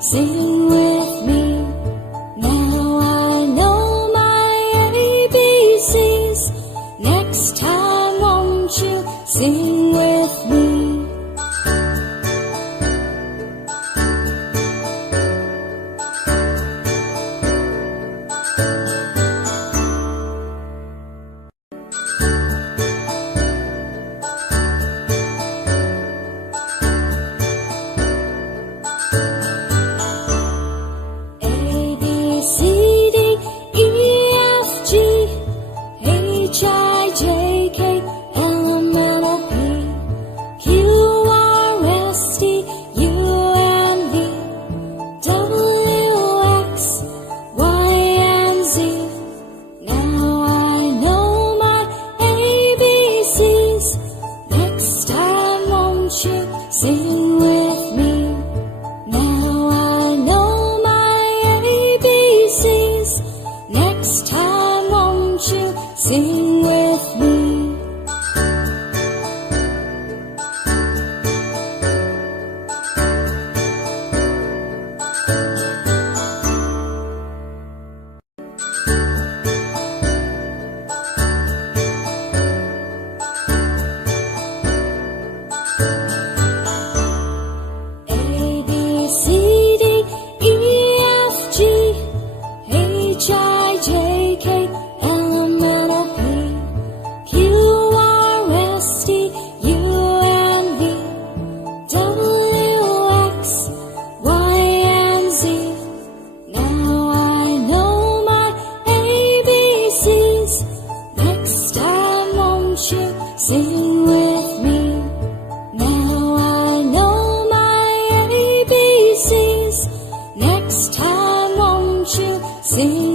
Sing with me. Now I know my ABCs. Next time won't you sing with me? Sing with me. Now I know my ABCs. Next time won't you sing with me? Sing with me. Now I know my ABCs. Next time won't you sing